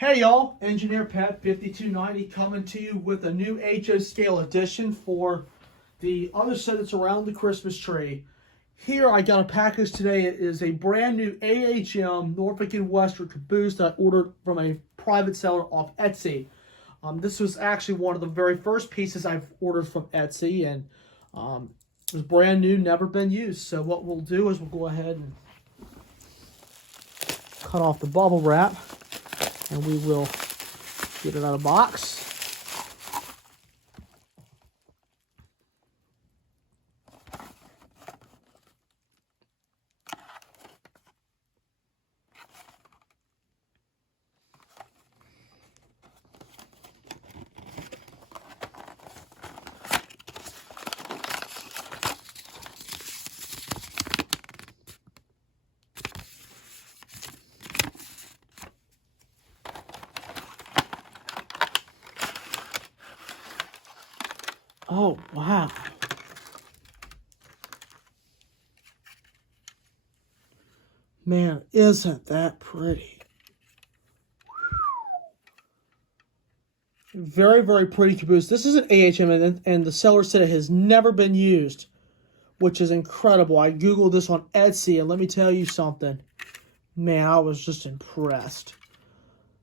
Hey y'all, Engineer Pat 5290 coming to you with a new HO scale edition for the other set that's around the Christmas tree. Here I got a package today. It is a brand new AHM Norfolk and Western caboose that I ordered from a private seller off Etsy. This was actually one of the very first pieces I've ordered from Etsy, and it was brand new, never been used. So what we'll do is we'll go ahead and cut off the bubble wrap, and we will get it out of the box. Oh, wow. Man, isn't that pretty? Very, very pretty caboose. This is an AHM, and the seller said it has never been used, which is incredible. I Googled this on Etsy, and let me tell you something. Man, I was just impressed.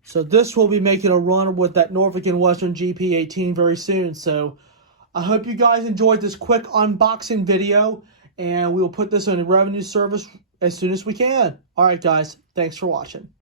So this will be making a run with that Norfolk and Western GP18 very soon. So I hope you guys enjoyed this quick unboxing video, and we will put this on a revenue service as soon as we can. All right, guys, thanks for watching.